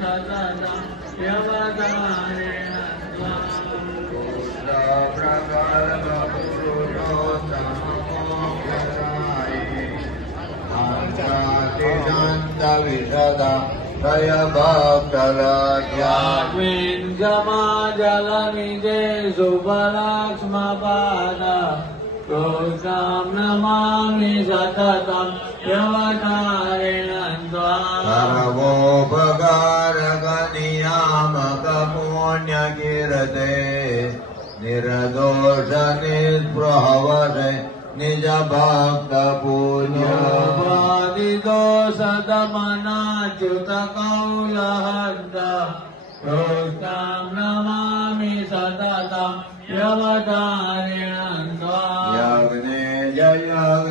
सततं यवतारेण विशदा जय भक्तराज्ञास्मिन् जमाजलनिधे शुभलक्ष्मपाद कृष्णं नमामि सततं यवतारेण सर्वोपकारकनियामक पुण्यकीर्ते निर्दोष निःस्पृहवसे निज भक्त पूज्य दोषदमनाच्युत कौलहन्त कृष्णं नमामि सततं यवतारेण यज्ञे जयज्ञरजयामर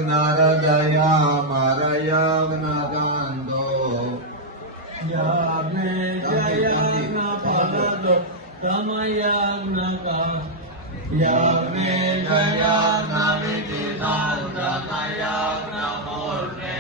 यज्ञकान्तो यज्ञे जयज्ञफलदो तमयज्ञका यज्ञे जयज्ञविधिसान्तमयज्ञमूर्ते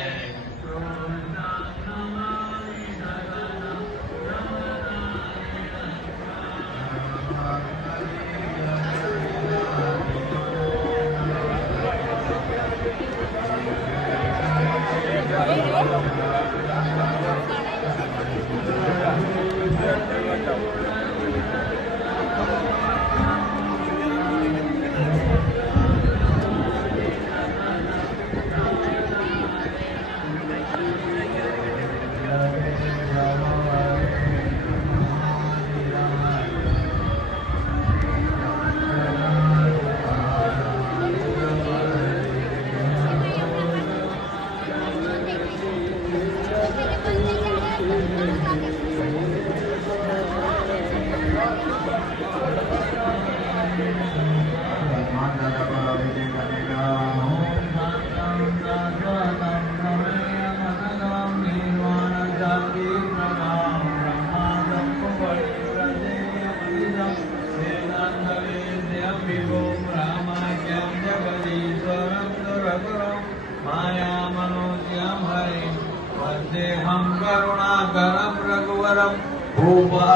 वन्देऽहं करुणाकरं रघुवरं भूपालचूडामणि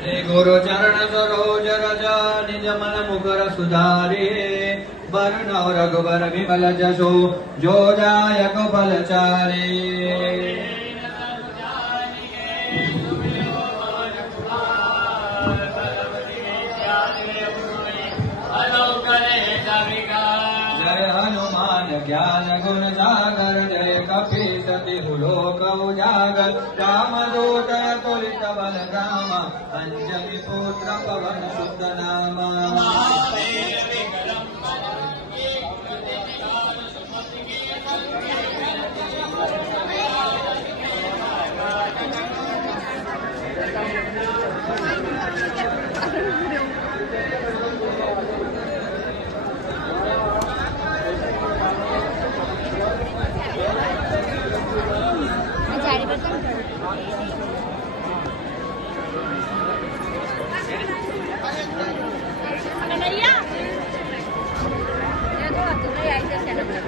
श्री गुरु चरण सरोज रज निज मन मुकुर सुधारे वरुण रघुवर विमल जसो जो जायक फलचारे जय हनुमान ज्ञान गुण सागर जय कपीस तिहु लोक उजागर रामदूत तुलित बल राम अंजनी पुत्र पवन सुत नामा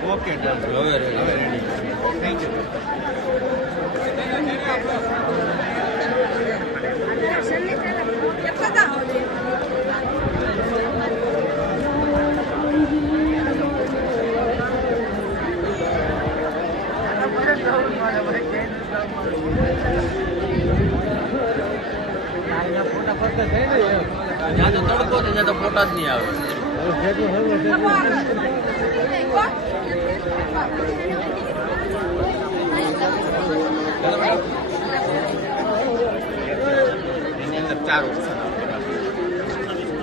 Okay, done. Ready. Thank you. ત્યાં તો તડકો છે, ત્યાં તો ફોટા જ નહીં આવે. એની અંદર 4